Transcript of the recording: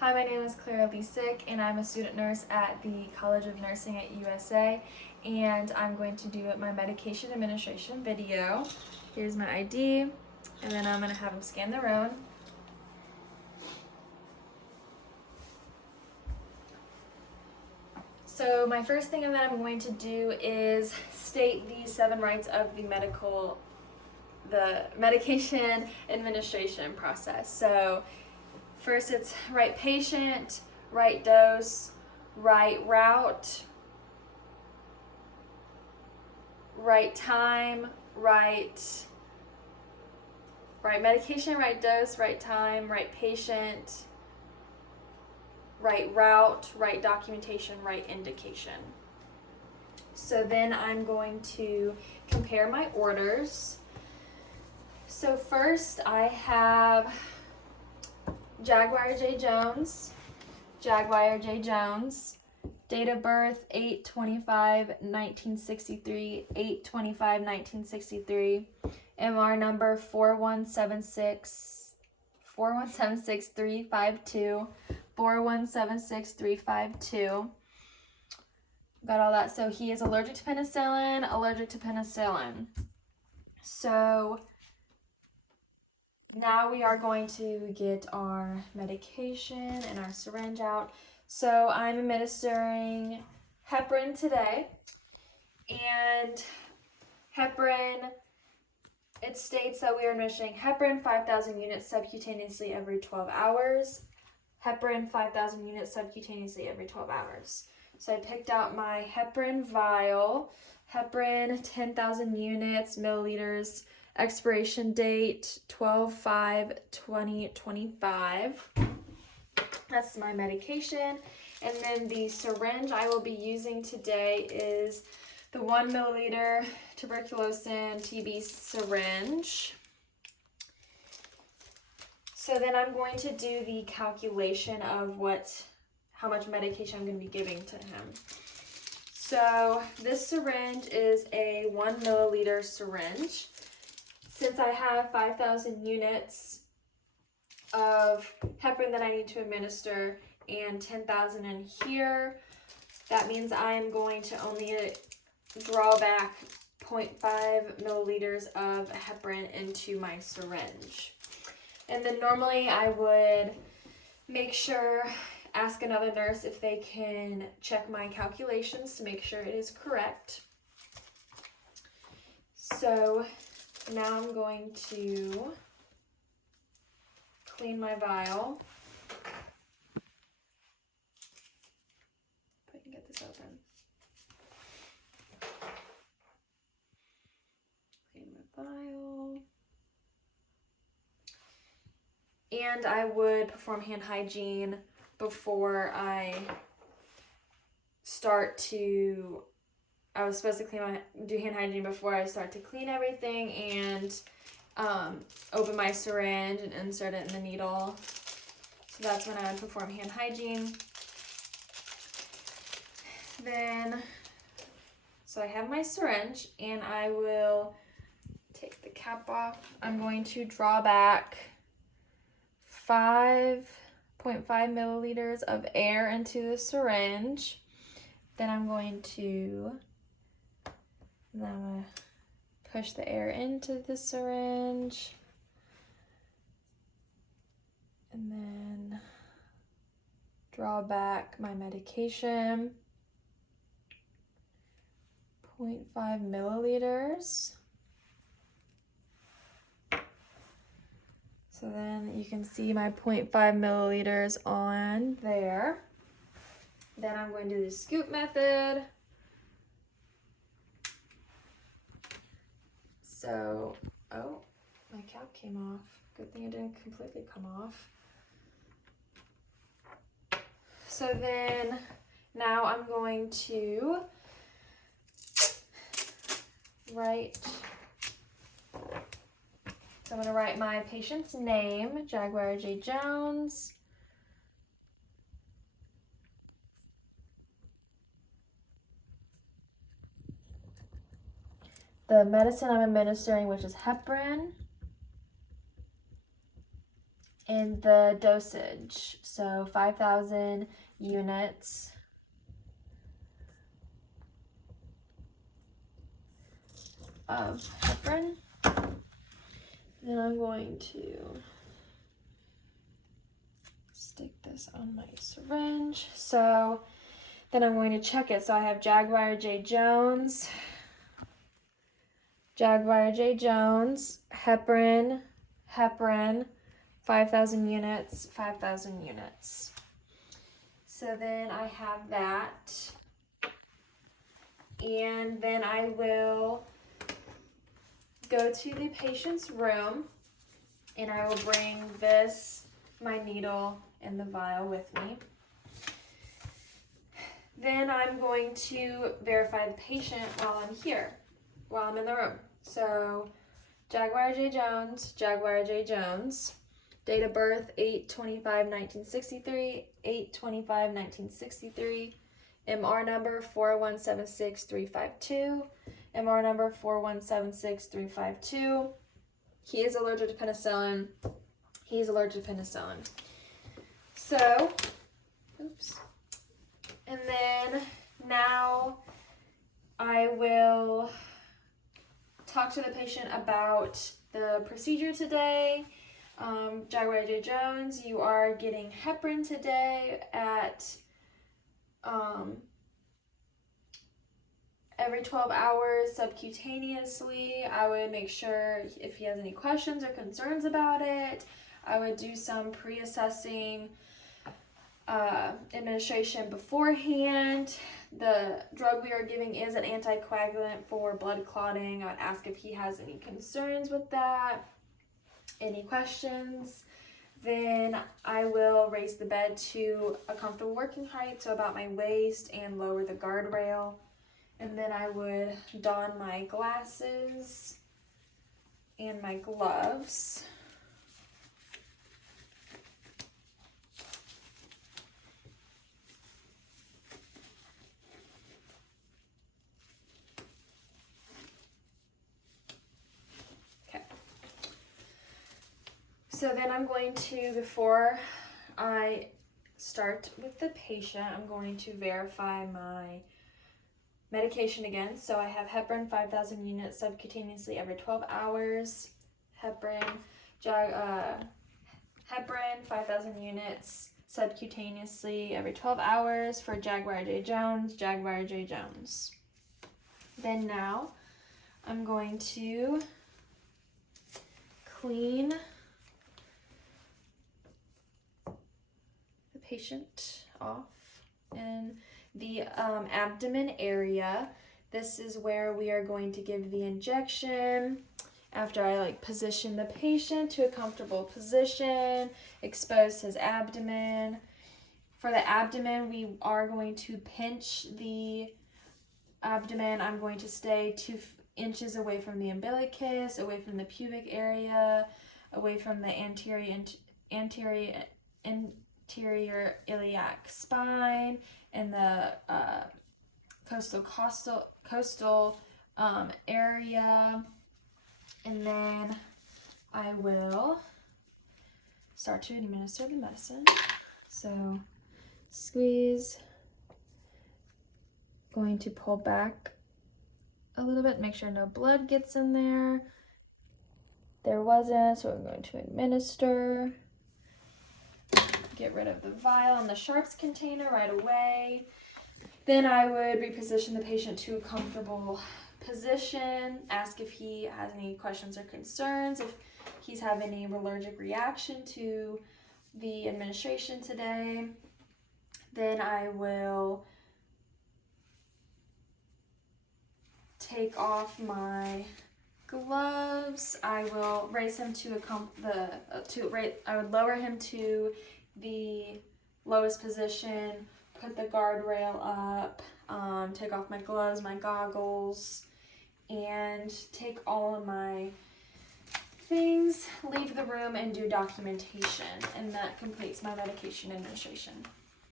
Hi, my name is Clara Lisick, and I'm a student nurse at the College of Nursing at USA, and I'm going to do my medication administration video. Here's my ID, and then I'm going to have them scan their own. So my first thing that I'm going to do is state the 7 rights of the medication administration process. So first it's right patient, right dose, right route, right time, right medication, right dose, right time, right patient, right route, right documentation, right indication. So then I'm going to compare my orders. So first I have Jaguar J. Jones, date of birth 8/25/1963, 8/25/1963, MR number 4176352, 4176352. Got all that. So he is allergic to penicillin. So now we are going to get our medication and our syringe out. So I'm administering heparin today, and heparin, it states that we are administering heparin 5,000 units subcutaneously every 12 hours. Heparin 5,000 units subcutaneously every 12 hours. So I picked out my heparin vial. Heparin 10,000 units, milliliters, expiration date 12/5/2025. That's my medication. And then the syringe I will be using today is the 1 milliliter tuberculin TB syringe. So then I'm going to do the calculation of how much medication I'm going to be giving to him. So this syringe is a 1 milliliter syringe. Since I have 5,000 units of heparin that I need to administer and 10,000 in here, that means I'm going to only draw back 0.5 milliliters of heparin into my syringe. And then normally I would ask another nurse if they can check my calculations to make sure it is correct. So now I'm going to clean my vial. If I can get this open. Clean my vial. And I would perform hand hygiene before I was supposed to do hand hygiene before I start to clean everything and open my syringe and insert it in the needle. So that's when I would perform hand hygiene. So I have my syringe, and I will take the cap off. I'm going to draw back 5.5 milliliters of air into the syringe. Then I'm going to push the air into the syringe, and then draw back my medication, 0.5 milliliters. So then you can see my 0.5 milliliters on there. Then I'm going to do the scoop method. So, my cap came off. Good thing it didn't completely come off. So then now I'm going to write my patient's name, Jaguar J. Jones. The medicine I'm administering, which is heparin. and the dosage. So 5,000 units. Of heparin. Then I'm going to stick this on my syringe. So then I'm going to check it. So I have Jaguar J. Jones, heparin, 5,000 units, 5,000 units. So then I have that. And then I will go to the patient's room, and I will bring this, my needle, and the vial with me. Then I'm going to verify the patient while I'm here, while I'm in the room. So Jaguar J. Jones, date of birth 8/25/1963, 8/25/1963, MR number 4176352, MR number 4176352. He is allergic to penicillin. So, oops. And then now I will talk to the patient about the procedure today. Jaguar J. Jones, you are getting heparin today at every 12 hours subcutaneously. I would make sure if he has any questions or concerns about it. I would do some pre-assessing administration beforehand. The drug we are giving is an anticoagulant for blood clotting. I would ask if he has any concerns with that, any questions. Then I will raise the bed to a comfortable working height, so about my waist, and lower the guardrail. And then I would don my glasses and my gloves. Okay. So then I'm going to, before I start with the patient, I'm going to verify my medication again. So I have heparin 5,000 units subcutaneously every 12 hours. Heparin 5,000 units subcutaneously every 12 hours for Jaguar J. Jones. Then now I'm going to clean the patient off and the abdomen area. This is where we are going to give the injection. After I position the patient to a comfortable position, expose his abdomen. For the abdomen, we are going to pinch the abdomen. I'm going to stay 2 inches away from the umbilicus, away from the pubic area, away from the anterior iliac spine, and the costal area. And then I will start to administer the medicine. So squeeze, going to pull back a little bit, make sure no blood gets in there. There wasn't, so I'm going to administer. Get rid of the vial and the sharps container right away. Then I would reposition the patient to a comfortable position, ask if he has any questions or concerns, if he's having any allergic reaction to the administration today. Then I will take off my gloves. I will raise him to I would lower him to the lowest position, put the guardrail up, take off my gloves, my goggles, and take all of my things, leave the room, and do documentation. And that completes my medication administration.